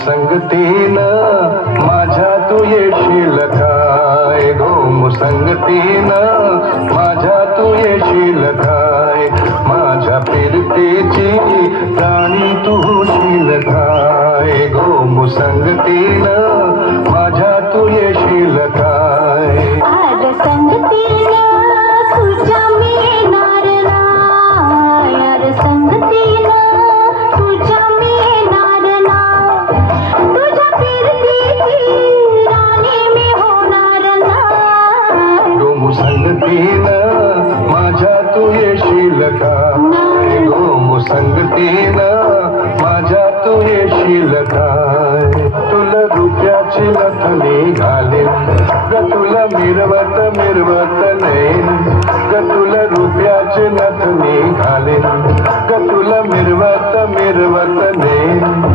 संगतीनं माझ्या तू येशील काय, संगतीनं माझ्या तू येशील काय, माझ्या फिरतेची राणी तू होशील काय, संगतीनं माझ्या तू येशील काय. आज संगतीनं तुझ्या मी येणार नाय, आज संगतीनं तुझ्या मी येणार नाय, तुझ्या फिरतीची राणी मी होणार नाय. संगतीनं माझ्या तू येशील काय, संगतीनं माझ्या तू येशील काय. तुला रुपयाची नथनी घालीन ग, तुला मिरवत मिरवत नेन ग, तुला रुपयाची नथनी घालीन ग, तुला मिरवत मिरवत नेन.